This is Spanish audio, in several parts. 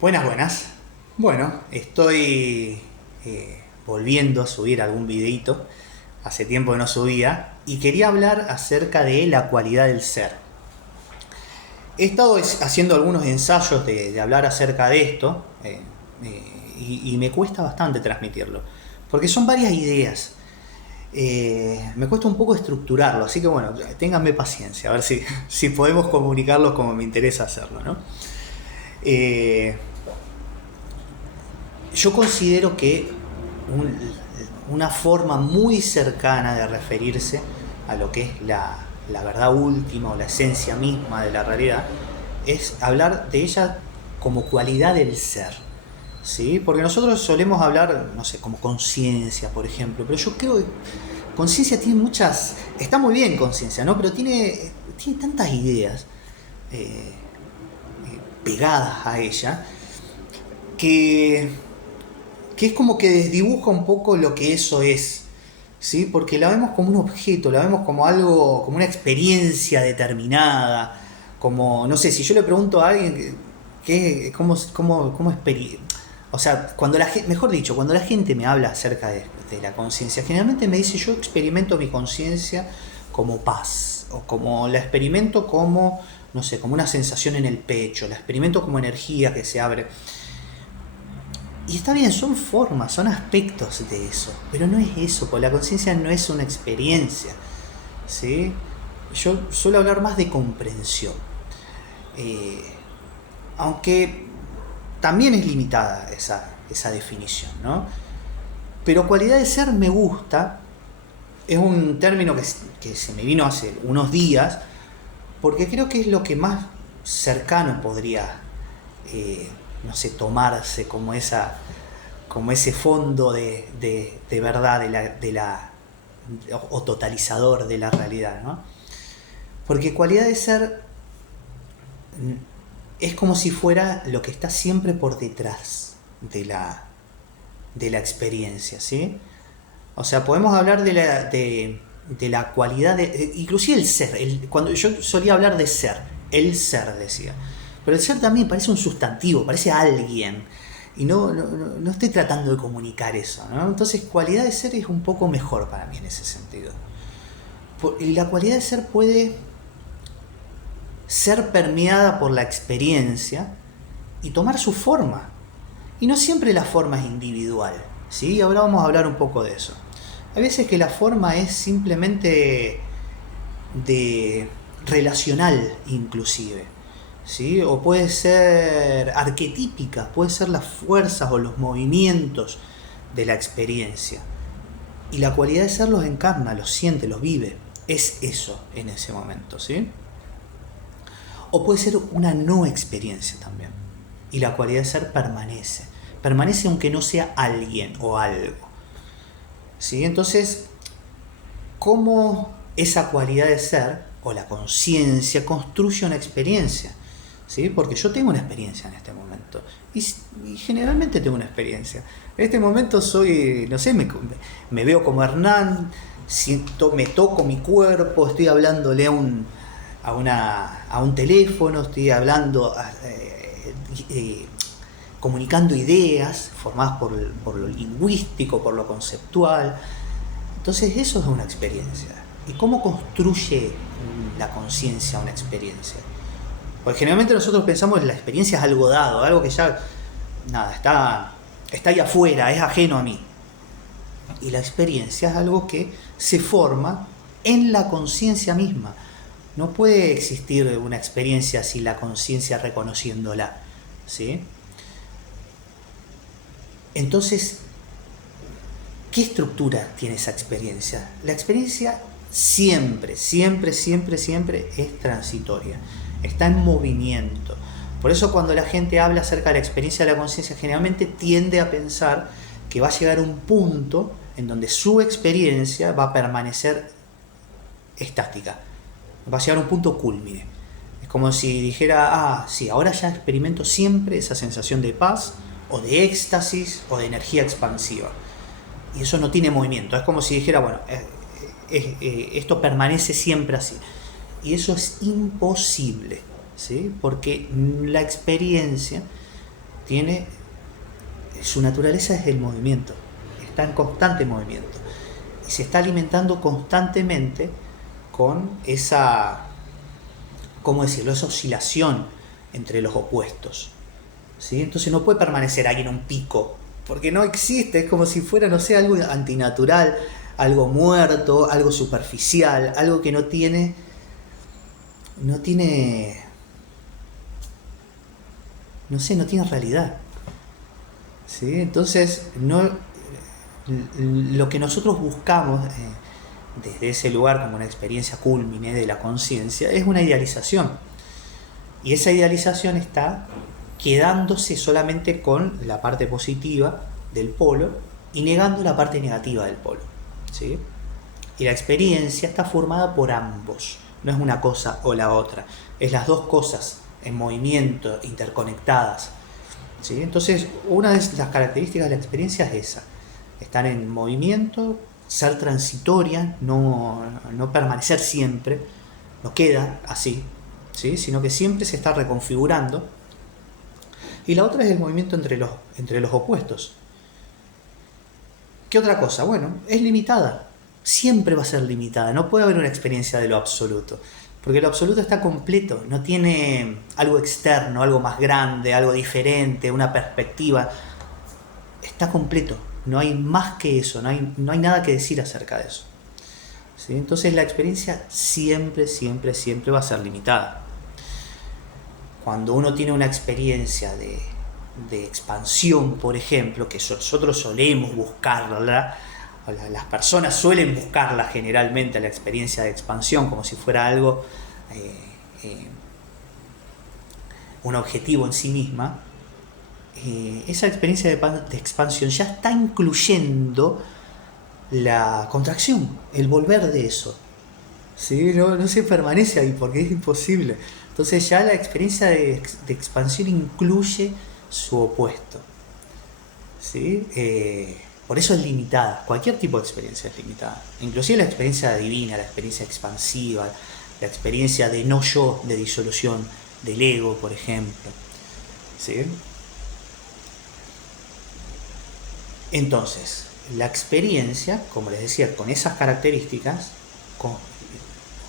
Buenas, buenas. Bueno, estoy volviendo a subir algún videíto. Hace tiempo que no subía. Y quería hablar acerca de la cualidad del ser. He estado haciendo algunos ensayos de hablar acerca de esto. Y me cuesta bastante transmitirlo. Porque son varias ideas. Me cuesta un poco estructurarlo. Así que bueno, ténganme paciencia. A ver si podemos comunicarlos como me interesa hacerlo, ¿no? Eh, Yo considero que un- una forma muy cercana de referirse a lo que es la verdad última o la esencia misma de la realidad es hablar de ella como cualidad del ser. ¿Sí? Porque nosotros solemos hablar, no sé, como conciencia, por ejemplo, pero yo creo que conciencia tiene muchas. Está muy bien conciencia, ¿no? Pero tiene tantas ideas eh, pegadas a ella que que es como que desdibuja un poco lo que eso es, ¿sí? Porque la vemos como un objeto, la vemos como algo, como una experiencia determinada, como, no sé, si yo le pregunto a alguien cómo o sea, cuando mejor dicho, cuando la gente me habla acerca de la conciencia, generalmente me dice yo experimento mi conciencia como paz, o como la experimento como, no sé, como una sensación en el pecho, la experimento como energía que se abre. Y está bien, son formas, son aspectos de eso, pero no es eso, porque la conciencia no es una experiencia, ¿sí? Yo suelo hablar más de comprensión, eh, aunque también es limitada esa definición, ¿no? Pero cualidad de ser me gusta, es un término que se me vino hace unos días, porque creo que es lo que más cercano podría, no sé, tomarse como ese fondo de verdad o totalizador de la realidad, ¿no? Porque cualidad de ser es como si fuera lo que está siempre por detrás de la experiencia, ¿sí? O sea, podemos hablar de la cualidad inclusive el ser. Cuando yo solía hablar de ser, el ser decía. Pero el ser también parece un sustantivo, parece alguien. Y no estoy tratando de comunicar eso, ¿no? Entonces, cualidad de ser es un poco mejor para mí en ese sentido. Y la cualidad de ser puede ser permeada por la experiencia y tomar su forma. Y no siempre la forma es individual, ¿sí? Ahora vamos a hablar un poco de eso. Hay veces que la forma es simplemente de relacional inclusive, ¿sí? O puede ser arquetípica, puede ser las fuerzas o los movimientos de la experiencia. Y la cualidad de ser los encarna, los siente, los vive. Es eso en ese momento, ¿sí? O puede ser una no experiencia también. Y la cualidad de ser permanece. Permanece aunque no sea alguien o algo. ¿Sí? Entonces, ¿cómo esa cualidad de ser o la conciencia construye una experiencia? ¿Sí? Porque yo tengo una experiencia en este momento. Y generalmente tengo una experiencia. En este momento soy, no sé, me veo como Hernán, me toco mi cuerpo, estoy hablándole a un teléfono, estoy hablando, comunicando ideas formadas por lo lingüístico, por lo conceptual. Entonces eso es una experiencia. ¿Y cómo construye la conciencia una experiencia? Porque generalmente nosotros pensamos que la experiencia es algo dado, algo que ya, nada, está ahí afuera, es ajeno a mí. Y la experiencia es algo que se forma en la conciencia misma. No puede existir una experiencia sin la conciencia reconociéndola, ¿sí? Entonces, ¿qué estructura tiene esa experiencia? La experiencia siempre, siempre, siempre, siempre es transitoria, está en movimiento. Por eso cuando la gente habla acerca de la experiencia de la conciencia, generalmente tiende a pensar que va a llegar a un punto en donde su experiencia va a permanecer estática, va a llegar a un punto culmine. Es como si dijera, sí, ahora ya experimento siempre esa sensación de paz, o de éxtasis, o de energía expansiva. Y eso no tiene movimiento. Es como si dijera, bueno, esto permanece siempre así. Y eso es imposible, ¿sí? Porque la experiencia su naturaleza es el movimiento, está en constante movimiento y se está alimentando constantemente con esa, ¿cómo decirlo?, esa oscilación entre los opuestos, ¿sí? Entonces no puede permanecer ahí en un pico, porque no existe, es como si fuera, no sé, algo antinatural, algo muerto, algo superficial, algo que no tiene, no tiene realidad, ¿sí? Entonces, lo que nosotros buscamos desde ese lugar como una experiencia cúlmine de la conciencia es una idealización. Y esa idealización está quedándose solamente con la parte positiva del polo y negando la parte negativa del polo, ¿sí? Y la experiencia está formada por ambos, no es una cosa o la otra, es las dos cosas en movimiento, interconectadas, ¿sí? Entonces, una de las características de la experiencia es esa: estar en movimiento, ser transitoria, no permanecer siempre, no queda así, ¿sí? Sino que siempre se está reconfigurando. Y la otra es el movimiento entre los opuestos. ¿Qué otra cosa? Bueno, es limitada, siempre va a ser limitada, no puede haber una experiencia de lo absoluto, porque lo absoluto está completo, no tiene algo externo, algo más grande, algo diferente, una perspectiva, está completo, no hay más que eso, no hay nada que decir acerca de eso, ¿sí? Entonces la experiencia siempre va a ser limitada. Cuando uno tiene una experiencia de expansión, por ejemplo, que nosotros solemos buscarla, las personas suelen buscarla generalmente, la experiencia de expansión, como si fuera algo, un objetivo en sí misma, esa experiencia de expansión ya está incluyendo la contracción, el volver de eso, ¿sí? No se permanece ahí porque es imposible. Entonces ya la experiencia de expansión incluye su opuesto, ¿sí? Por eso es limitada, cualquier tipo de experiencia es limitada, inclusive la experiencia divina, la experiencia expansiva, la experiencia de no yo, de disolución del ego, por ejemplo, ¿sí? Entonces, la experiencia, como les decía, con esas características,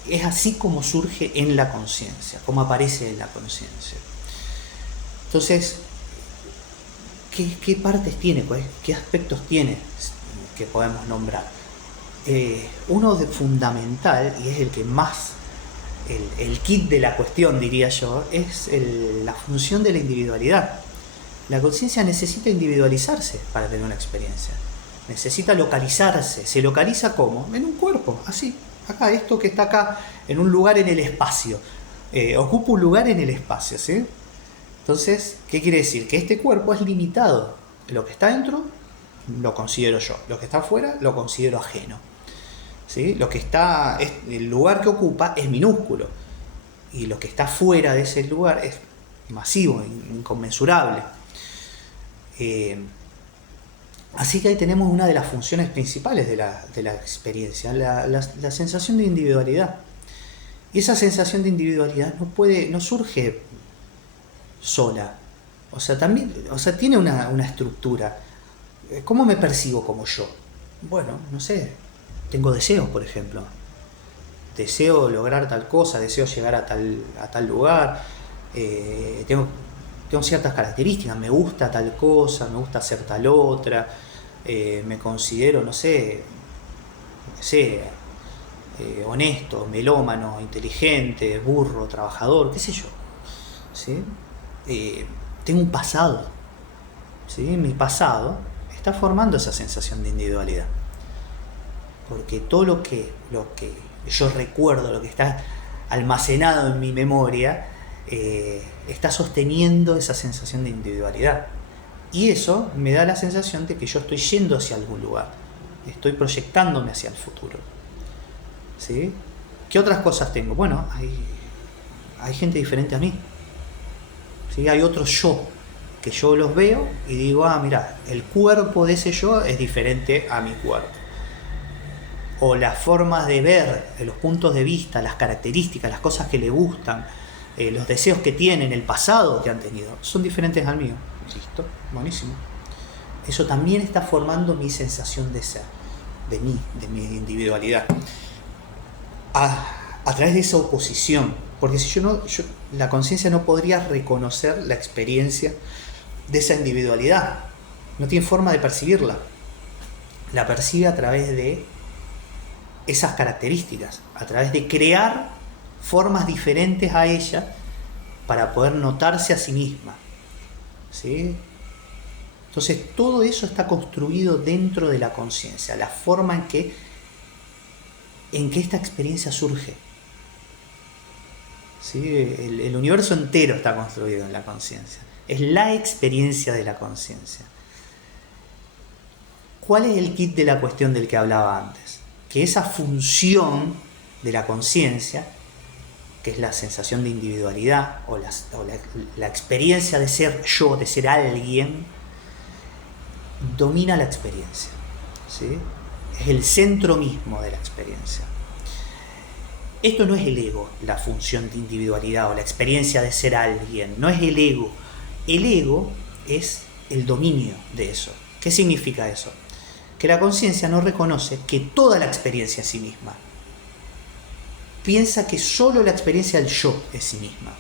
es así como surge en la conciencia, como aparece en la conciencia. Entonces, ¿qué partes tiene? ¿Qué aspectos tiene que podemos nombrar? Uno fundamental, y es el que más, el kit de la cuestión, diría yo, es la función de la individualidad. La conciencia necesita individualizarse para tener una experiencia. Necesita localizarse. ¿Se localiza cómo? En un cuerpo, así. Acá, esto que está acá, en un lugar en el espacio. Ocupa un lugar en el espacio, ¿sí? Entonces, ¿qué quiere decir? Que este cuerpo es limitado. Lo que está dentro lo considero yo. Lo que está afuera lo considero ajeno, ¿sí? El lugar que ocupa es minúsculo. Y lo que está fuera de ese lugar es masivo, inconmensurable. Así que ahí tenemos una de las funciones principales de la experiencia, la sensación de individualidad. Y esa sensación de individualidad no surge sola. O sea, tiene una estructura. ¿Cómo me percibo como yo? Bueno, no sé, tengo deseos, por ejemplo. Deseo lograr tal cosa, deseo llegar a tal lugar. Tengo ciertas características, me gusta tal cosa, me gusta hacer tal otra, me considero, honesto, melómano, inteligente, burro, trabajador, qué sé yo, ¿sí? Tengo un pasado, ¿sí? Mi pasado está formando esa sensación de individualidad, porque todo lo que yo recuerdo, lo que está almacenado en mi memoria, está sosteniendo esa sensación de individualidad, y eso me da la sensación de que yo estoy yendo hacia algún lugar, estoy proyectándome hacia el futuro, ¿sí? ¿Qué otras cosas tengo? Bueno, hay gente diferente a mí, ¿sí? Hay otros yo que yo los veo y digo, mira, el cuerpo de ese yo es diferente a mi cuerpo, o las formas de ver, los puntos de vista, las características, las cosas que le gustan, los deseos que tienen, el pasado que han tenido, son diferentes al mío. Listo, buenísimo. Eso también está formando mi sensación de ser, de mi individualidad. A través de esa oposición, porque si la conciencia no podría reconocer la experiencia de esa individualidad, no tiene forma de percibirla, la percibe a través de esas características, a través de crear formas diferentes a ella para poder notarse a sí misma, ¿sí? Entonces todo eso está construido dentro de la conciencia, la forma en que esta experiencia surge. ¿Sí? El universo entero está construido en la conciencia. Es la experiencia de la conciencia. ¿Cuál es el kit de la cuestión del que hablaba antes? Que esa función de la conciencia, que es la sensación de individualidad o la experiencia de ser yo, de ser alguien, domina la experiencia, ¿sí? Es el centro mismo de la experiencia. Esto no es el ego, la función de individualidad o la experiencia de ser alguien, no es el ego. El ego es el dominio de eso. ¿Qué significa eso? Que la conciencia no reconoce que toda la experiencia es sí misma. Piensa que solo la experiencia del yo es sí misma.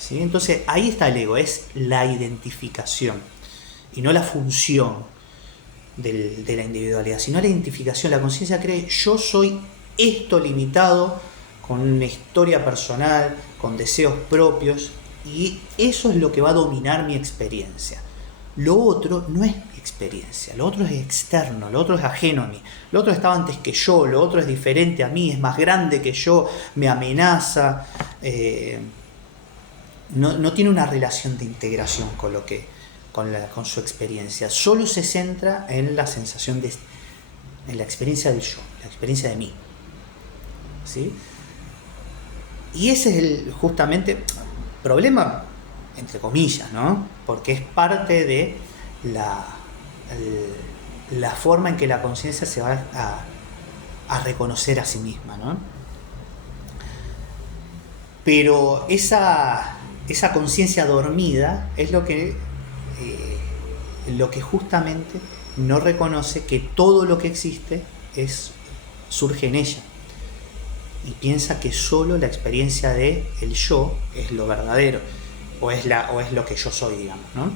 ¿Sí? Entonces ahí está el ego, es la identificación y no la función de la individualidad, sino la identificación. La conciencia cree, yo soy esto limitado, con una historia personal, con deseos propios, y eso es lo que va a dominar mi experiencia. Lo otro no es mi experiencia, lo otro es externo, lo otro es ajeno a mí, lo otro estaba antes que yo, lo otro es diferente a mí, es más grande que yo, me amenaza, no tiene una relación de integración con su experiencia, solo se centra en la sensación en la experiencia del yo, la experiencia de mí. ¿Sí? Y ese es justamente problema, entre comillas, ¿no? Porque es parte de la forma en que la conciencia se va a reconocer a sí misma, ¿no? Pero esa conciencia dormida es lo que justamente no reconoce que todo lo que existe surge en ella. Y piensa que solo la experiencia de el yo es lo verdadero, o es lo que yo soy, digamos, ¿no?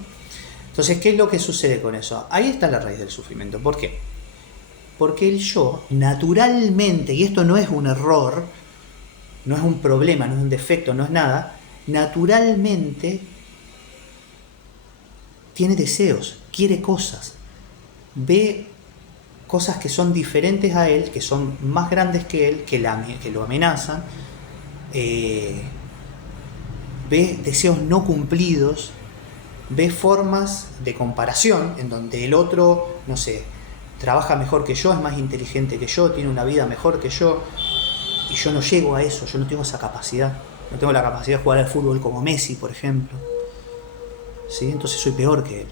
Entonces, ¿qué es lo que sucede con eso? Ahí está la raíz del sufrimiento. ¿Por qué? Porque el yo, naturalmente, y esto no es un error, no es un problema, no es un defecto, no es nada, naturalmente tiene deseos, quiere cosas, ve cosas que son diferentes a él, que son más grandes que él, que lo amenazan, ve deseos no cumplidos, ve formas de comparación en donde el otro, no sé, trabaja mejor que yo, es más inteligente que yo, tiene una vida mejor que yo, y yo no llego a eso, yo no tengo esa capacidad, no tengo la capacidad de jugar al fútbol como Messi, por ejemplo, ¿sí? Entonces soy peor que él,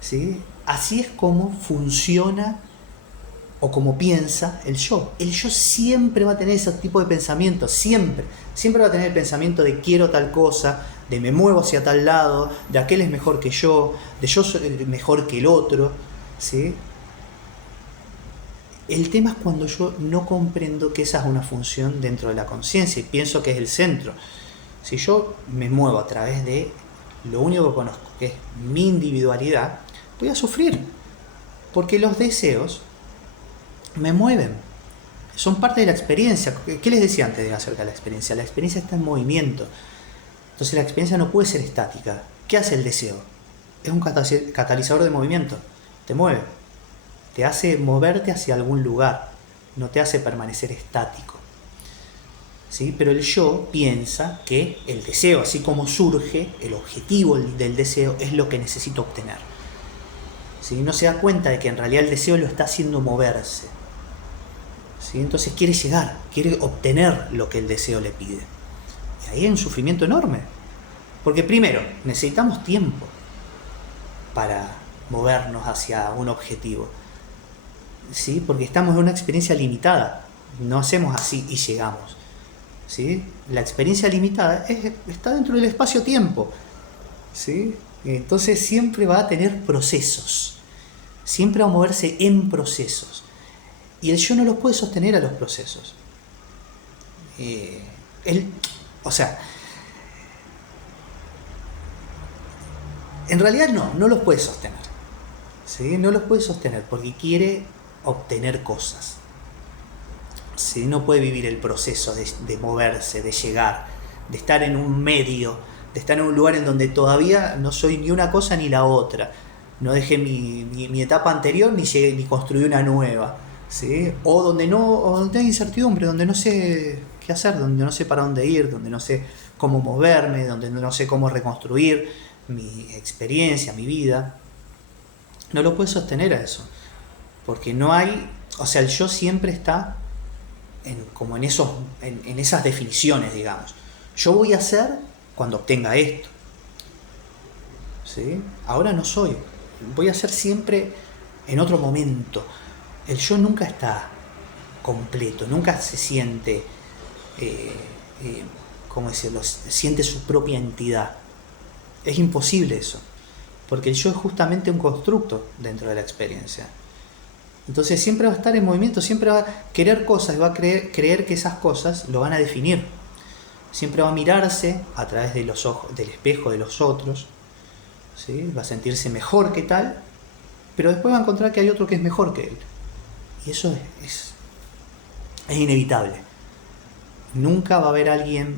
¿sí? Así es como funciona o como piensa el yo. El yo siempre va a tener ese tipo de pensamientos, siempre va a tener el pensamiento de quiero tal cosa, de me muevo hacia tal lado, de aquel es mejor que yo, de yo soy mejor que el otro, ¿sí? El tema es cuando yo no comprendo que esa es una función dentro de la conciencia y pienso que es el centro. Si yo me muevo a través de lo único que conozco, que es mi individualidad, voy a sufrir, porque los deseos me mueven, son parte de la experiencia. ¿Qué les decía antes acerca de la experiencia? La experiencia está en movimiento, entonces la experiencia no puede ser estática. ¿Qué hace el deseo? Es un catalizador de movimiento, te mueve, te hace moverte hacia algún lugar, no te hace permanecer estático, ¿sí? Pero el yo piensa que el deseo, así como surge, el objetivo del deseo es lo que necesito obtener. ¿Sí? No se da cuenta de que en realidad el deseo lo está haciendo moverse. ¿Sí? Entonces quiere llegar, quiere obtener lo que el deseo le pide. Y ahí hay un sufrimiento enorme. Porque primero, necesitamos tiempo para movernos hacia un objetivo. ¿Sí? Porque estamos en una experiencia limitada. No hacemos así y llegamos. ¿sí? La experiencia limitada está dentro del espacio-tiempo, ¿sí? Entonces siempre va a tener procesos, siempre va a moverse en procesos. Y el yo no los puede sostener a los procesos. O sea, en realidad no los puede sostener. ¿Sí? No los puede sostener porque quiere obtener cosas. ¿Sí? No puede vivir el proceso de moverse, de llegar, de estar en un medio, de estar en un lugar en donde todavía no soy ni una cosa ni la otra. No dejé mi etapa anterior ni construí una nueva. ¿Sí? O donde hay incertidumbre, donde no sé qué hacer, donde no sé para dónde ir, donde no sé cómo moverme, donde no sé cómo reconstruir mi experiencia, mi vida. No lo puedes sostener a eso, porque no hay, o sea, el yo siempre está como en esas definiciones, digamos. Yo voy a ser cuando obtenga esto, ¿sí? Ahora no soy, voy a ser siempre en otro momento. El yo nunca está completo, nunca se siente, ¿cómo decirlo? Siente su propia entidad. Es imposible eso, porque el yo es justamente un constructo dentro de la experiencia. Entonces siempre va a estar en movimiento, siempre va a querer cosas y va a creer que esas cosas lo van a definir. Siempre va a mirarse a través de los ojos, del espejo de los otros, ¿sí? Va a sentirse mejor que tal, pero después va a encontrar que hay otro que es mejor que él. Y eso es inevitable. Nunca va a haber alguien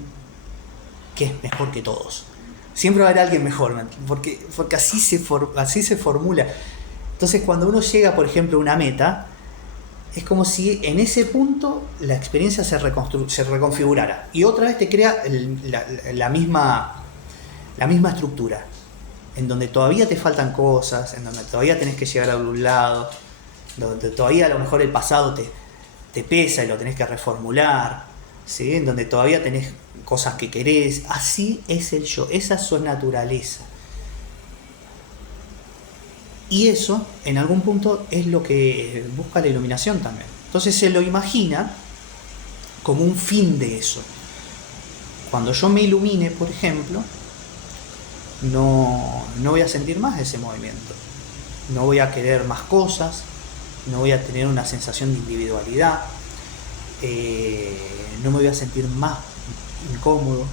que es mejor que todos. Siempre va a haber alguien mejor, porque así se formula. Entonces cuando uno llega, por ejemplo, a una meta, es como si en ese punto la experiencia se reconfigurara y otra vez te crea la misma estructura, en donde todavía te faltan cosas, en donde todavía tenés que llegar a algún lado, donde todavía a lo mejor el pasado te pesa y lo tenés que reformular, ¿sí? En donde todavía tenés cosas que querés. Así es el yo, esa es su naturaleza. Y eso, en algún punto, es lo que busca la iluminación también. Entonces se lo imagina como un fin de eso. Cuando yo me ilumine, por ejemplo, no voy a sentir más ese movimiento. No voy a querer más cosas, no voy a tener una sensación de individualidad, no me voy a sentir más incómodo,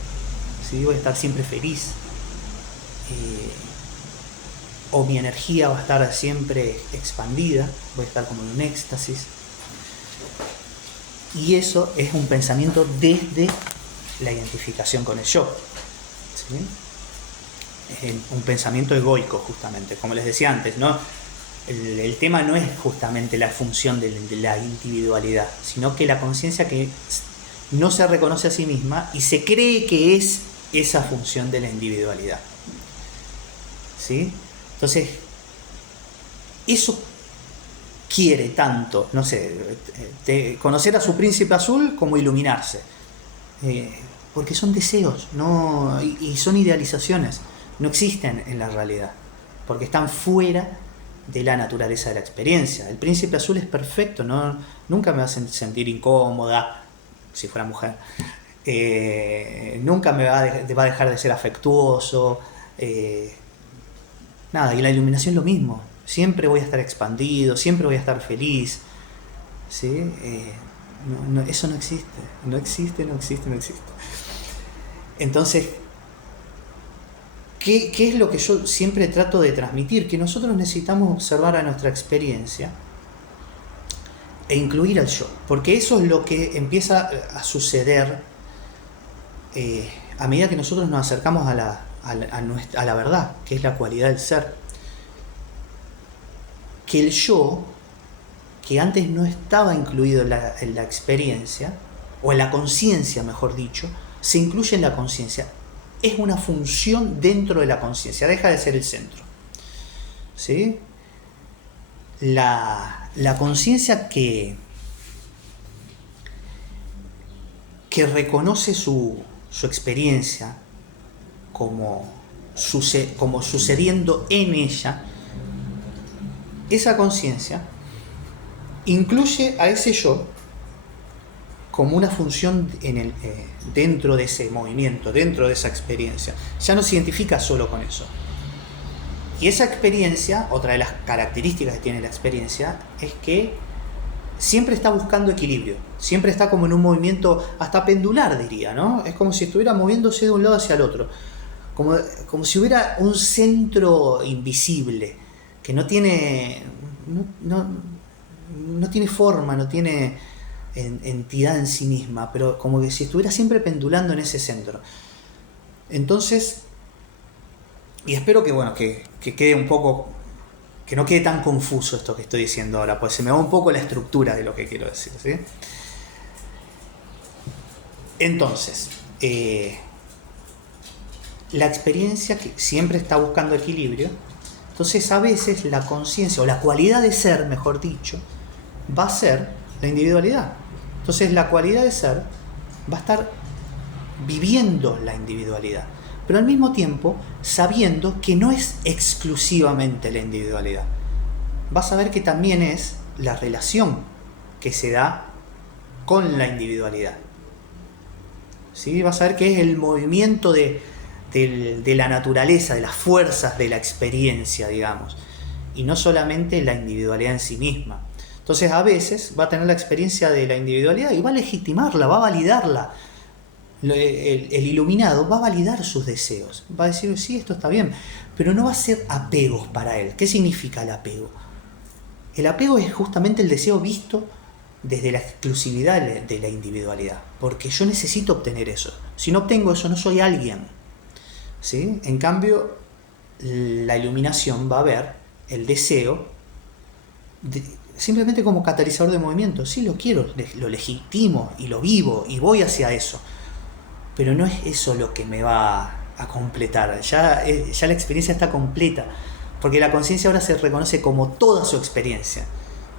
¿sí? Voy a estar siempre feliz. O mi energía va a estar siempre expandida, voy a estar como en un éxtasis. Y eso es un pensamiento desde la identificación con el yo, ¿sí? Es un pensamiento egoico, justamente, como les decía antes, ¿no? El tema no es justamente la función de la individualidad, sino que la conciencia que no se reconoce a sí misma y se cree que es esa función de la individualidad, ¿sí? Entonces, eso quiere tanto, no sé, conocer a su príncipe azul como iluminarse, porque son deseos, ¿no? Y son idealizaciones, no existen en la realidad, porque están fuera de la naturaleza de la experiencia. El príncipe azul es perfecto, ¿no? Nunca me va a sentir incómoda si fuera mujer, nunca me va a dejar de ser afectuoso, nada. Y la iluminación es lo mismo, siempre voy a estar expandido, siempre voy a estar feliz, ¿sí? Eso no existe. Entonces, ¿qué es lo que yo siempre trato de transmitir? Que nosotros necesitamos observar a nuestra experiencia e incluir al yo, porque eso es lo que empieza a suceder a medida que nosotros nos acercamos a la verdad, que es la cualidad del ser. Que el yo, que antes no estaba incluido en la experiencia, o en la conciencia, mejor dicho, se incluye en la conciencia. Es una función dentro de la conciencia, deja de ser el centro, ¿sí? La conciencia que reconoce su experiencia como sucediendo en ella, esa conciencia incluye a ese yo como una función dentro de ese movimiento, dentro de esa experiencia. Ya no se identifica solo con eso. Y esa experiencia, otra de las características que tiene la experiencia, es que siempre está buscando equilibrio, siempre está como en un movimiento hasta pendular, diría, ¿no? Es como si estuviera moviéndose de un lado hacia el otro, como si hubiera un centro invisible que no tiene forma, no tiene entidad en sí misma, pero como que si estuviera siempre pendulando en ese centro. Entonces, y espero que quede un poco, que no quede tan confuso esto que estoy diciendo ahora, pues se me va un poco la estructura de lo que quiero decir, ¿sí? Entonces, la experiencia que siempre está buscando equilibrio, entonces a veces la conciencia, o la cualidad de ser, mejor dicho, va a ser la individualidad. Entonces la cualidad de ser va a estar viviendo la individualidad, pero al mismo tiempo sabiendo que no es exclusivamente la individualidad. Vas a ver que también es la relación que se da con la individualidad. ¿Sí? Vas a ver que es el movimiento de la naturaleza, de las fuerzas de la experiencia, digamos, y no solamente la individualidad en sí misma. Entonces a veces va a tener la experiencia de la individualidad y va a legitimarla, va a validarla. El iluminado va a validar sus deseos, va a decir, sí, esto está bien, pero no va a ser apegos para él. ¿Qué significa el apego? El apego es justamente el deseo visto desde la exclusividad de la individualidad, porque yo necesito obtener eso. Si no obtengo eso, no soy alguien, ¿sí? En cambio, la iluminación va a ver el deseo simplemente como catalizador de movimiento. Sí, lo quiero, lo legitimo y lo vivo y voy hacia eso, pero no es eso lo que me va a completar. Ya la experiencia está completa, porque la conciencia ahora se reconoce como toda su experiencia.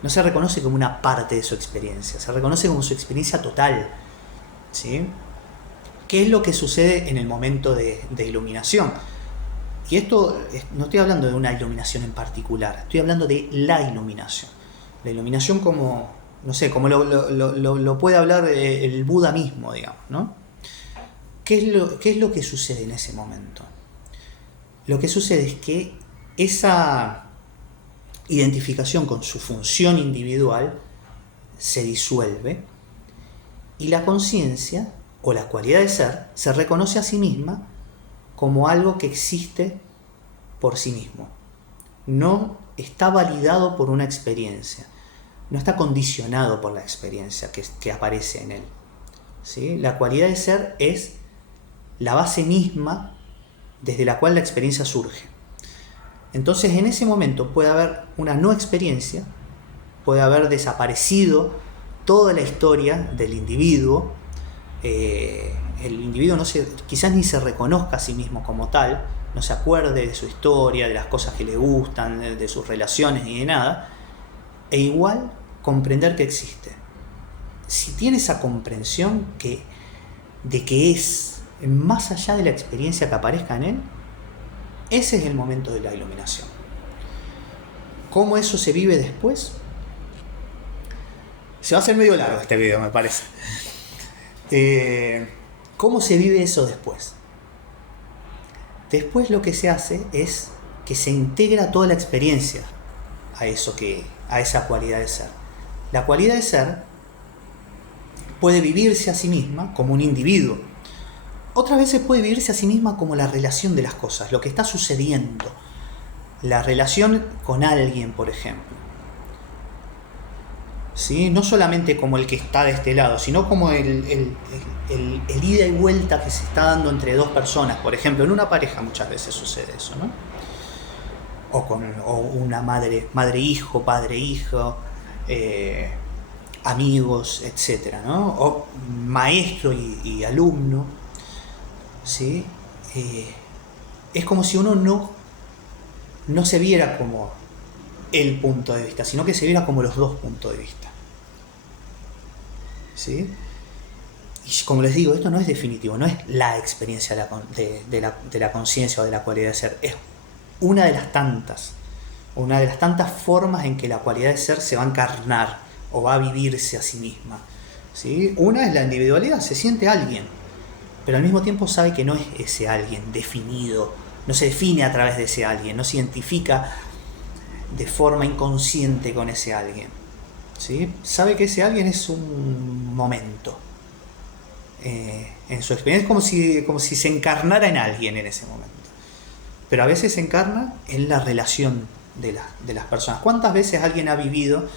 No se reconoce como una parte de su experiencia, se reconoce como su experiencia total, ¿sí? ¿Qué es lo que sucede en el momento de iluminación? Y esto, no estoy hablando de una iluminación en particular, estoy hablando de la iluminación. La iluminación como, no sé, como lo puede hablar el Buda mismo, digamos, ¿no? ¿Qué es lo que sucede en ese momento? Lo que sucede es que esa identificación con su función individual se disuelve y la conciencia o la cualidad de ser se reconoce a sí misma como algo que existe por sí mismo. No está validado por una experiencia, no está condicionado por la experiencia que aparece en él, ¿sí? La cualidad de ser es la base misma desde la cual la experiencia surge. Entonces en ese momento puede haber una no experiencia, puede haber desaparecido toda la historia del individuo, el individuo quizás ni se reconozca a sí mismo como tal, no se acuerde de su historia, de las cosas que le gustan, de sus relaciones ni de nada, e igual comprender que existe. Si tiene esa comprensión de que es más allá de la experiencia que aparezca en él, ese es el momento de la iluminación. ¿Cómo eso se vive después? Se va a hacer medio largo este video, me parece. ¿Cómo se vive eso después? Después lo que se hace es que se integra toda la experiencia a esa cualidad de ser. La cualidad de ser puede vivirse a sí misma como un individuo. Otras veces puede vivirse a sí misma como la relación de las cosas, lo que está sucediendo. La relación con alguien, por ejemplo. ¿Sí? No solamente como el que está de este lado, sino como el ida y vuelta que se está dando entre dos personas. Por ejemplo, en una pareja muchas veces sucede eso, ¿no? O una madre-hijo, padre-hijo, amigos, etcétera, ¿no? O maestro y alumno, ¿sí? Es como si uno no se viera como el punto de vista, sino que se viera como los dos puntos de vista, ¿sí? Y como les digo, esto no es definitivo, no es la experiencia de la conciencia o de la cualidad de ser, es una de las tantas formas en que la cualidad de ser se va a encarnar o va a vivirse a sí misma, ¿sí? Una es la individualidad, se siente alguien, pero al mismo tiempo sabe que no es ese alguien definido, no se define a través de ese alguien, no se identifica de forma inconsciente con ese alguien, ¿sí? Sabe que ese alguien es un momento en su experiencia, es como si se encarnara en alguien en ese momento, pero a veces se encarna en la relación de las personas. ¿Cuántas veces alguien ha vivido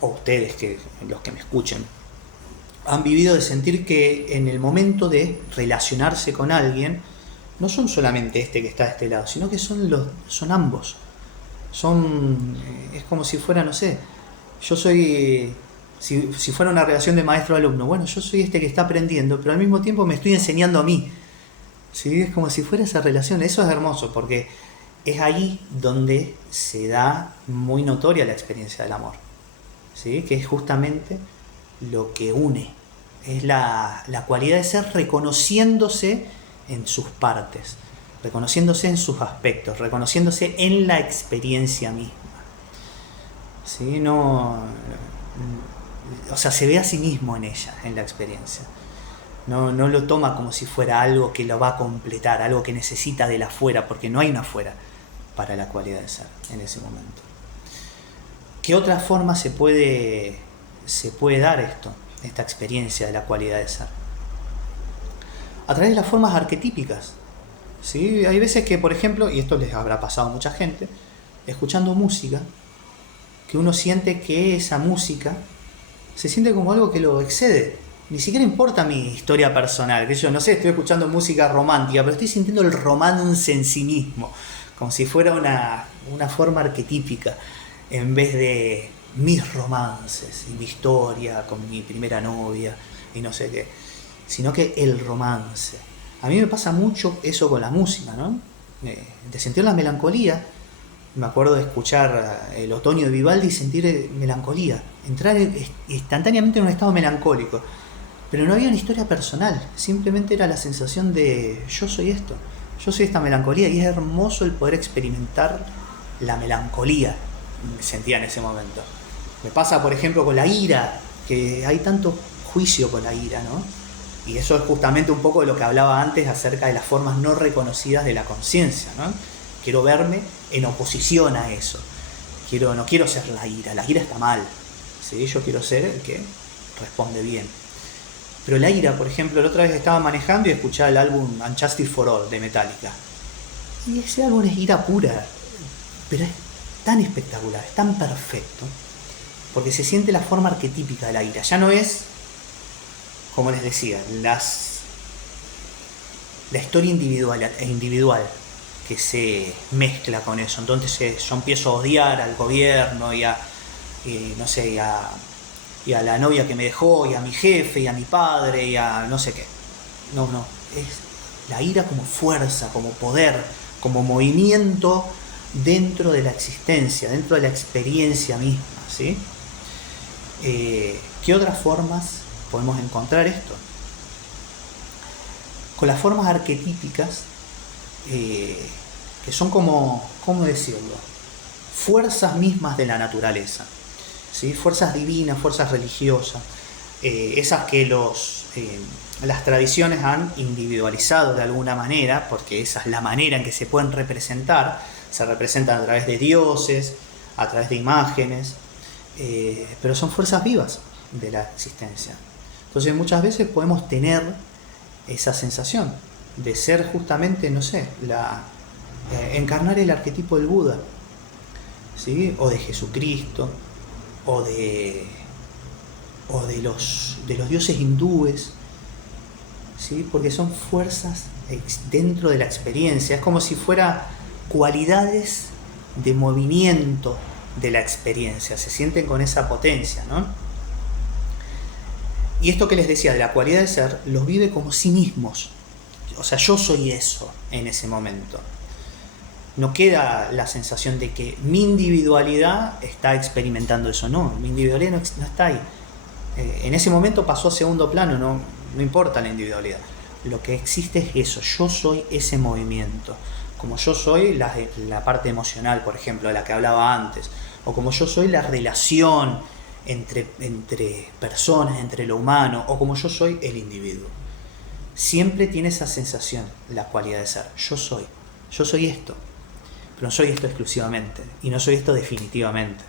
o ustedes, los que me escuchen, han vivido de sentir que en el momento de relacionarse con alguien no son solamente este que está de este lado, sino que son ambos. Es como si fuera, no sé, yo soy, si fuera una relación de maestro-alumno, bueno, yo soy este que está aprendiendo, pero al mismo tiempo me estoy enseñando a mí. ¿Sí? Es como si fuera esa relación. Eso es hermoso, porque es ahí donde se da muy notoria la experiencia del amor, ¿sí? Que es justamente lo que une. Es la cualidad de ser reconociéndose en sus partes, reconociéndose en sus aspectos, reconociéndose en la experiencia misma, ¿sí? O sea, se ve a sí mismo en ella, en la experiencia. No lo toma como si fuera algo que lo va a completar, algo que necesita del afuera, porque no hay un afuera para la cualidad de ser en ese momento. ¿Qué otra forma se puede dar esta experiencia de la cualidad de ser? A través de las formas arquetípicas, ¿sí? Hay veces que, por ejemplo, y esto les habrá pasado a mucha gente, escuchando música, que uno siente que esa música se siente como algo que lo excede. Ni siquiera importa mi historia personal, que yo no sé, estoy escuchando música romántica, pero estoy sintiendo el romance en sí mismo, como si fuera una forma arquetípica, en vez de mis romances y mi historia con mi primera novia y no sé qué, sino que el romance. A mí me pasa mucho eso con la música, ¿no? De sentir la melancolía. Me acuerdo de escuchar el otoño de Vivaldi y sentir melancolía, entrar instantáneamente en un estado melancólico. Pero no había una historia personal, simplemente era la sensación de yo soy esto, yo soy esta melancolía, y es hermoso el poder experimentar la melancolía que sentía en ese momento. Me pasa, por ejemplo, con la ira, que hay tanto juicio con la ira, ¿no? Y eso es justamente un poco de lo que hablaba antes acerca de las formas no reconocidas de la conciencia, ¿no? Quiero verme en oposición a eso. No quiero ser la ira está mal, ¿sí? Yo quiero ser el que responde bien. Pero la ira, por ejemplo, la otra vez estaba manejando y escuchaba el álbum Unjustice for All de Metallica. Y ese álbum es ira pura, pero es tan espectacular, es tan perfecto, porque se siente la forma arquetípica de la ira. Ya no es, como les decía, la historia individual que se mezcla con eso. Entonces yo empiezo a odiar al gobierno y a la novia que me dejó, y a mi jefe, y a mi padre, y a no sé qué. No, es la ira como fuerza, como poder, como movimiento dentro de la existencia, dentro de la experiencia misma, ¿sí? ¿Qué otras formas podemos encontrar esto? Con las formas arquetípicas, que son como, ¿cómo decirlo? Fuerzas mismas de la naturaleza, ¿sí? Fuerzas divinas, fuerzas religiosas, esas que las tradiciones han individualizado de alguna manera, porque esa es la manera en que se pueden representar. Se representan a través de dioses, a través de imágenes, pero son fuerzas vivas de la existencia. Entonces muchas veces podemos tener esa sensación de ser justamente, no sé, encarnar el arquetipo del Buda, ¿sí? O de Jesucristo, o de los dioses hindúes, ¿sí? Porque son fuerzas dentro de la experiencia. Es como si fuera cualidades de movimiento de la experiencia, se sienten con esa potencia, ¿no? Y esto que les decía de la cualidad de ser, los vive como sí mismos. O sea, yo soy eso en ese momento. No queda la sensación de que mi individualidad está experimentando eso. No, mi individualidad no está ahí. En ese momento pasó a segundo plano, no importa la individualidad. Lo que existe es eso, yo soy ese movimiento. Como yo soy la parte emocional, por ejemplo, de la que hablaba antes. O como yo soy la relación entre personas, entre lo humano, o como yo soy, el individuo. Siempre tiene esa sensación, la cualidad de ser. Yo soy esto, pero no soy esto exclusivamente, y no soy esto definitivamente.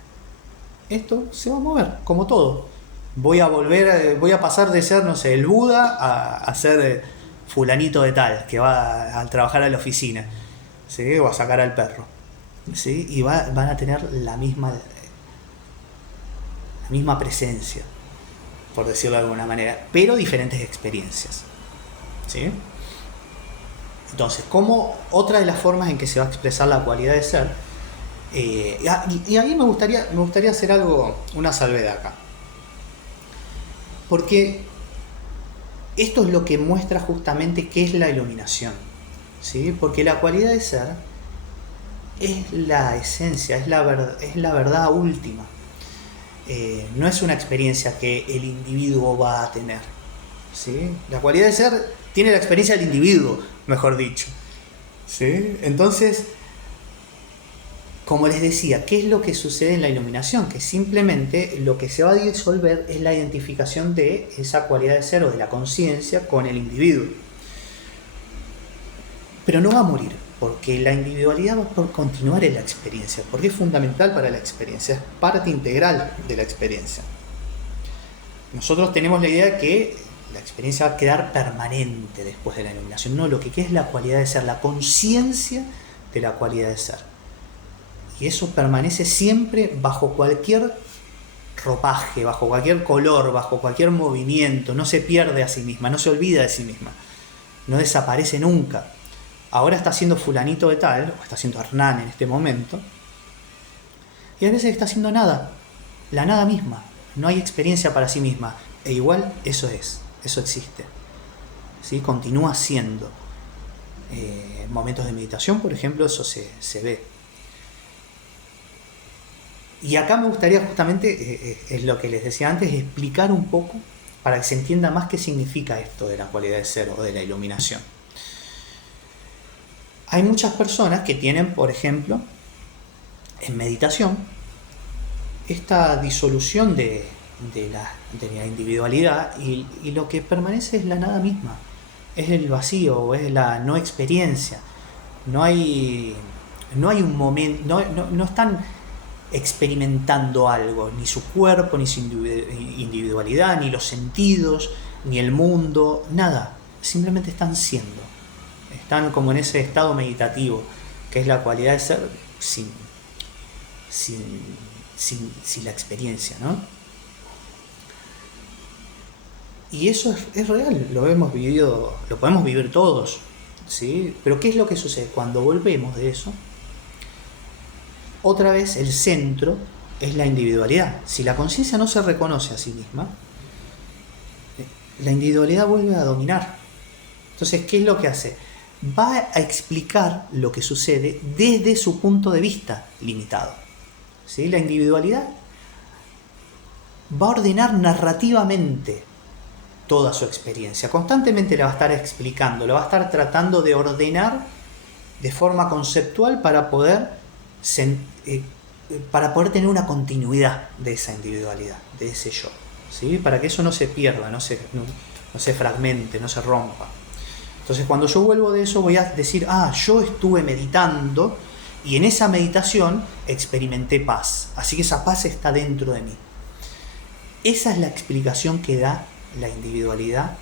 Esto se va a mover, como todo. Voy a pasar de ser, no sé, el Buda a ser fulanito de tal, que va a trabajar a la oficina, ¿sí? O a sacar al perro, ¿sí? Y van a tener la misma presencia, por decirlo de alguna manera, pero diferentes experiencias, ¿sí? Entonces, como otra de las formas en que se va a expresar la cualidad de ser, y a mí me gustaría hacer una salvedad acá, porque esto es lo que muestra justamente qué es la iluminación, ¿sí? Porque la cualidad de ser es la esencia, es la verdad última. No es una experiencia que el individuo va a tener, ¿sí? La cualidad de ser tiene la experiencia del individuo, mejor dicho, ¿sí? Entonces, como les decía, ¿qué es lo que sucede en la iluminación? Que simplemente lo que se va a disolver es la identificación de esa cualidad de ser o de la conciencia con el individuo. Pero no va a morir, porque la individualidad va a continuar en la experiencia, porque es fundamental para la experiencia, es parte integral de la experiencia. Nosotros tenemos la idea de que la experiencia va a quedar permanente después de la iluminación. No, lo que queda es la cualidad de ser, la conciencia de la cualidad de ser. Y eso permanece siempre bajo cualquier ropaje, bajo cualquier color, bajo cualquier movimiento. No se pierde a sí misma, no se olvida de sí misma, no desaparece nunca. Ahora está haciendo fulanito de tal, o está haciendo Hernán en este momento, y a veces está haciendo nada, la nada misma. No hay experiencia para sí misma, e igual eso existe, ¿sí? Continúa siendo. En momentos de meditación, por ejemplo, eso se ve. Y acá me gustaría justamente, es lo que les decía antes, explicar un poco para que se entienda más qué significa esto de la cualidad de ser o de la iluminación. Hay muchas personas que tienen, por ejemplo, en meditación, esta disolución de la individualidad y lo que permanece es la nada misma, es el vacío, es la no experiencia. No hay un momento, no están experimentando algo, ni su cuerpo, ni su individualidad, ni los sentidos, ni el mundo, nada, simplemente están siendo. Están como en ese estado meditativo, que es la cualidad de ser sin la experiencia, ¿no? Y eso es real, lo hemos vivido, lo podemos vivir todos, ¿sí? Pero ¿qué es lo que sucede? Cuando volvemos de eso, otra vez el centro es la individualidad. Si la conciencia no se reconoce a sí misma, la individualidad vuelve a dominar. Entonces, ¿qué es lo que hace? Va a explicar lo que sucede desde su punto de vista limitado, ¿sí? La individualidad va a ordenar narrativamente toda su experiencia. Constantemente la va a estar explicando, la va a estar tratando de ordenar de forma conceptual para poder tener una continuidad de esa individualidad, de ese yo, ¿sí? Para que eso no se pierda, no se fragmente, no se rompa. Entonces, cuando yo vuelvo de eso, voy a decir, yo estuve meditando y en esa meditación experimenté paz. Así que esa paz está dentro de mí. Esa es la explicación que da la individualidad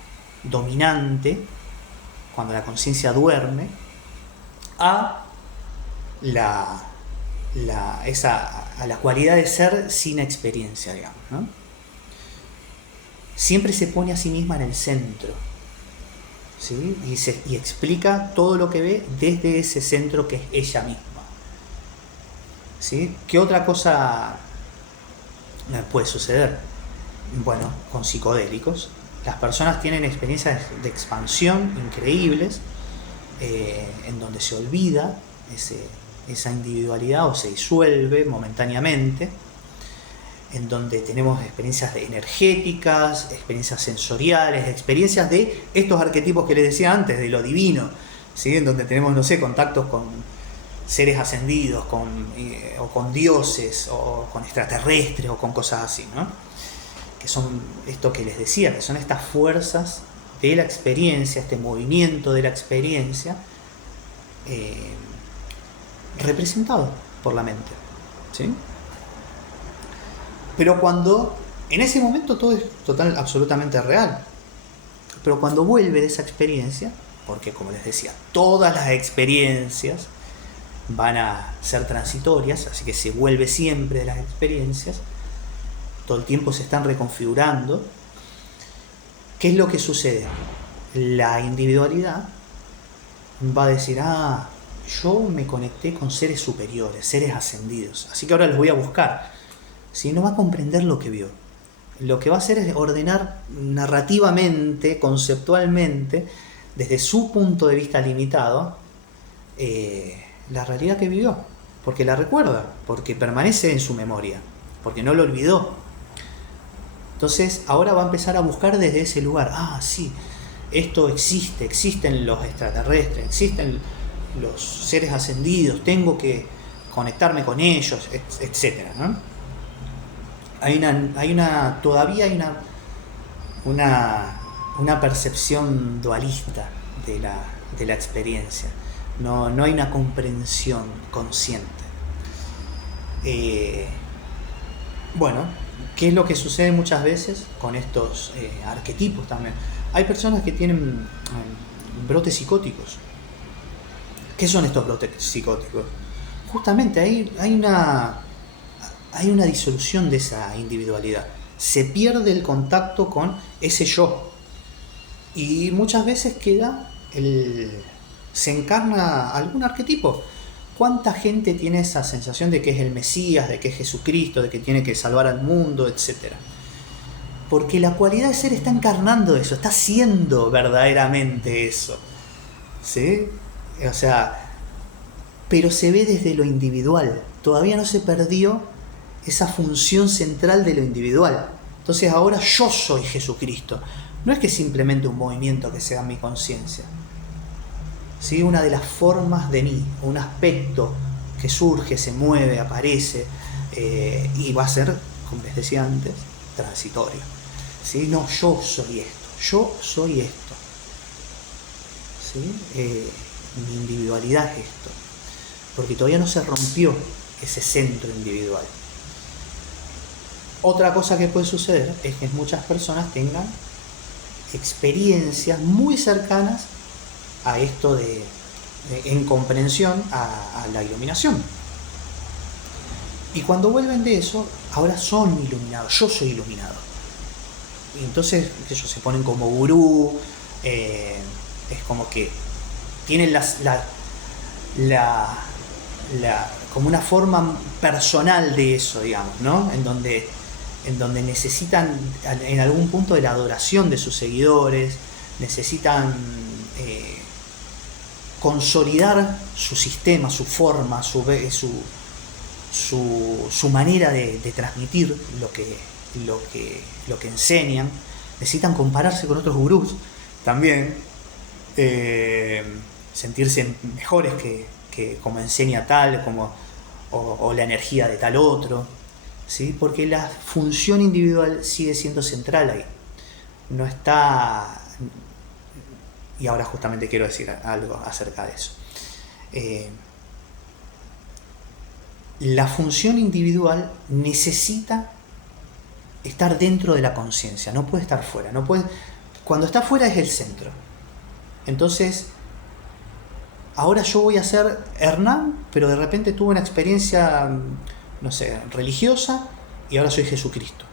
dominante cuando la conciencia duerme a la cualidad de ser sin experiencia, digamos, ¿no? Siempre se pone a sí misma en el centro, ¿sí? Y explica todo lo que ve desde ese centro que es ella misma, ¿sí? ¿Qué otra cosa puede suceder? Bueno, con psicodélicos, las personas tienen experiencias de expansión increíbles, en donde se olvida esa individualidad o se disuelve momentáneamente, en donde tenemos experiencias energéticas, experiencias sensoriales, experiencias de estos arquetipos que les decía antes, de lo divino, ¿sí? En donde tenemos, contactos con seres ascendidos, o con dioses, o con extraterrestres, o con cosas así, ¿no? Que son esto que les decía, que son estas fuerzas de la experiencia, este movimiento de la experiencia, representado por la mente, ¿sí? Pero cuando, en ese momento todo es absolutamente real, pero cuando vuelve de esa experiencia, porque como les decía, todas las experiencias van a ser transitorias, así que se vuelve siempre de las experiencias, todo el tiempo se están reconfigurando. ¿Qué es lo que sucede? La individualidad va a decir, yo me conecté con seres superiores, seres ascendidos, así que ahora los voy a buscar. Si no va a comprender lo que vio, lo que va a hacer es ordenar narrativamente, conceptualmente, desde su punto de vista limitado, la realidad que vivió, porque la recuerda, porque permanece en su memoria, porque no lo olvidó. Entonces ahora va a empezar a buscar desde ese lugar. Sí, esto existe, existen los extraterrestres, existen los seres ascendidos, tengo que conectarme con ellos, etcétera, ¿no? Todavía hay una percepción dualista de la experiencia. No hay una comprensión consciente. Bueno, ¿qué es lo que sucede muchas veces con estos arquetipos también? Hay personas que tienen brotes psicóticos. ¿Qué son estos brotes psicóticos? Justamente hay una disolución de esa individualidad. Se pierde el contacto con ese yo. Y muchas veces se encarna algún arquetipo. ¿Cuánta gente tiene esa sensación de que es el Mesías, de que es Jesucristo, de que tiene que salvar al mundo, etcétera? Porque la cualidad de ser está encarnando eso, está siendo verdaderamente eso, ¿sí? O sea, pero se ve desde lo individual. Todavía no se perdió esa función central de lo individual. Entonces ahora yo soy Jesucristo. No es que simplemente un movimiento que sea mi conciencia, ¿sí? Una de las formas de mí, un aspecto que surge, se mueve, aparece, y va a ser, como les decía antes, transitorio, ¿sí? No, yo soy esto, ¿sí? Mi individualidad es esto, porque todavía no se rompió ese centro individual. Otra cosa que puede suceder es que muchas personas tengan experiencias muy cercanas a esto en comprensión a la iluminación. Y cuando vuelven de eso, ahora son iluminados, yo soy iluminado. Y entonces ellos se ponen como gurú, es como que tienen como una forma personal de eso, digamos, ¿no? En donde necesitan en algún punto de la adoración de sus seguidores, necesitan consolidar su sistema, su forma, su manera de transmitir lo que enseñan. Necesitan compararse con otros gurús también, sentirse mejores que como enseña tal, o la energía de tal otro, ¿sí? Porque la función individual sigue siendo central ahí. No está. Y ahora justamente quiero decir algo acerca de eso. La función individual necesita estar dentro de la conciencia, no puede estar fuera. Cuando está fuera es el centro. Entonces, ahora yo voy a ser Hernán, pero de repente tuve una experiencia, no sé, religiosa, y ahora soy Jesucristo.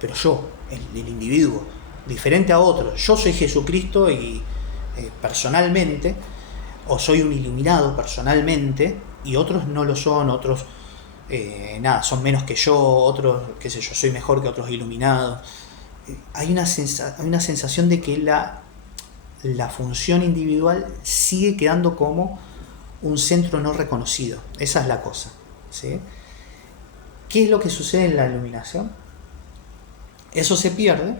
Pero yo, el individuo, diferente a otros, yo soy Jesucristo y personalmente, o soy un iluminado personalmente, y otros no lo son, otros son menos que yo, otros, qué sé yo, soy mejor que otros iluminados. Hay una sensación de que la función individual sigue quedando como un centro no reconocido. Esa es la cosa, ¿sí? ¿Qué es lo que sucede en la iluminación? Eso se pierde,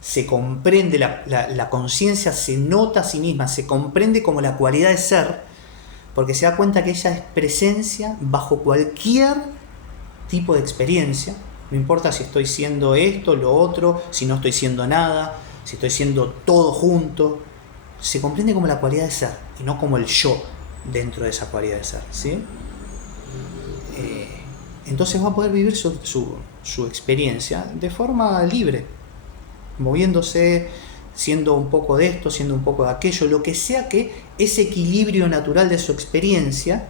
se comprende, la conciencia se nota a sí misma, se comprende como la cualidad de ser, porque se da cuenta que ella es presencia bajo cualquier tipo de experiencia. No importa si estoy siendo esto, lo otro, si no estoy siendo nada, si estoy siendo todo junto. Se comprende como la cualidad de ser y no como el yo dentro de esa cualidad de ser, ¿sí? Entonces va a poder vivir su experiencia de forma libre, moviéndose, siendo un poco de esto, siendo un poco de aquello, lo que sea que ese equilibrio natural de su experiencia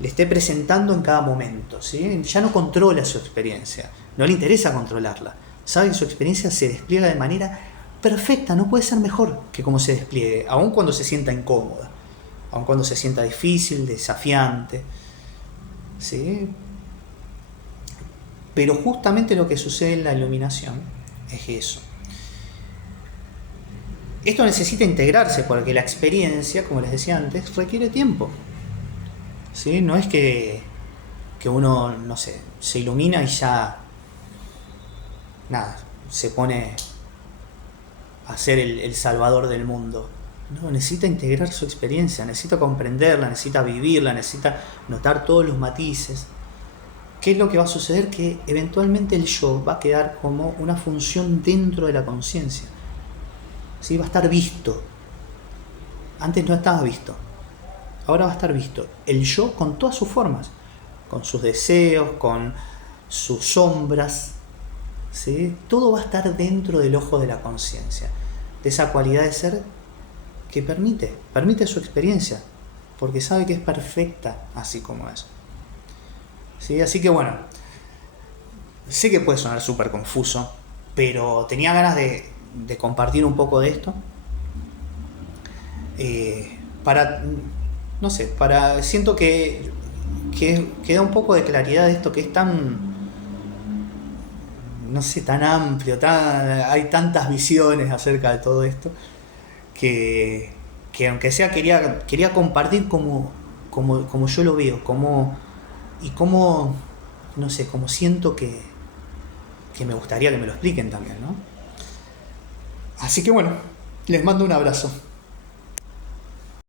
le esté presentando en cada momento, ¿sí? Ya no controla su experiencia, no le interesa controlarla, sabe que su experiencia se despliega de manera perfecta, no puede ser mejor que como se despliegue, aun cuando se sienta incómoda, aun cuando se sienta difícil, desafiante, ¿sí? Pero justamente lo que sucede en la iluminación es eso. Esto necesita integrarse porque la experiencia, como les decía antes, requiere tiempo, ¿sí? No es que uno, no sé, se ilumina y ya, nada, se pone a ser el salvador del mundo. No, necesita integrar su experiencia, necesita comprenderla, necesita vivirla, necesita notar todos los matices. ¿Qué es lo que va a suceder? Que eventualmente el yo va a quedar como una función dentro de la conciencia, ¿sí? Va a estar visto. Antes no estaba visto, ahora va a estar visto. El yo con todas sus formas, con sus deseos, con sus sombras, ¿sí? Todo va a estar dentro del ojo de la conciencia, de esa cualidad de ser que permite su experiencia, porque sabe que es perfecta así como es, ¿sí? Así que bueno, sé que puede sonar súper confuso, pero tenía ganas de compartir un poco de esto, para, no sé, siento que da un poco de claridad de esto que es tan, no sé, tan amplio, hay tantas visiones acerca de todo esto, que aunque sea quería compartir como yo lo veo, y como, no sé, como siento que me gustaría que me lo expliquen también, ¿no? Así que bueno, les mando un abrazo.